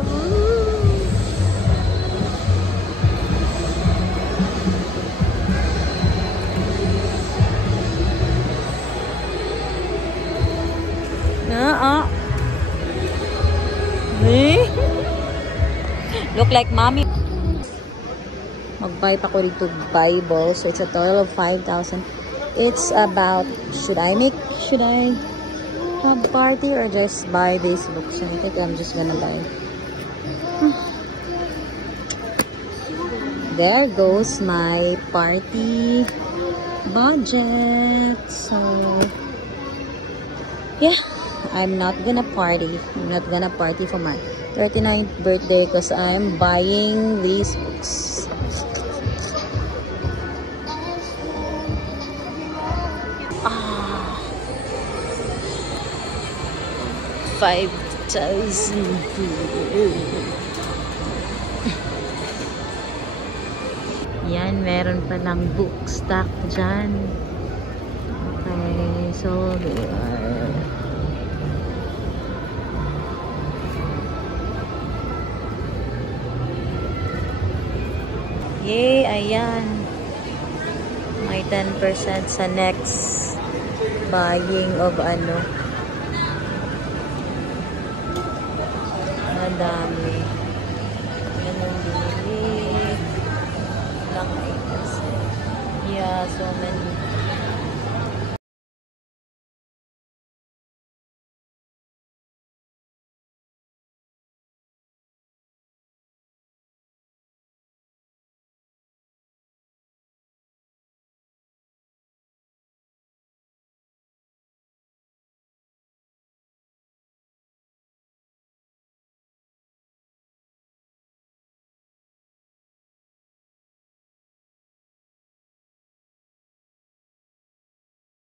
Woo! Look like mommy. Mag-buy pa ko dito Bible. So it's a total of 5,000. It's about, should I have party or just buy these books? I think I'm just gonna buy. There goes my party budget. So yeah, I'm not gonna party. I'm not gonna party for my 39th birthday because I'm buying these books. Ah, 5,000. Yan, meron pa lang book stock dyan. Okay, so there. Yay, ayan. May 10% sa next buying of ano. Madami. Yan ang binili. Lang 8%. Yeah, so many.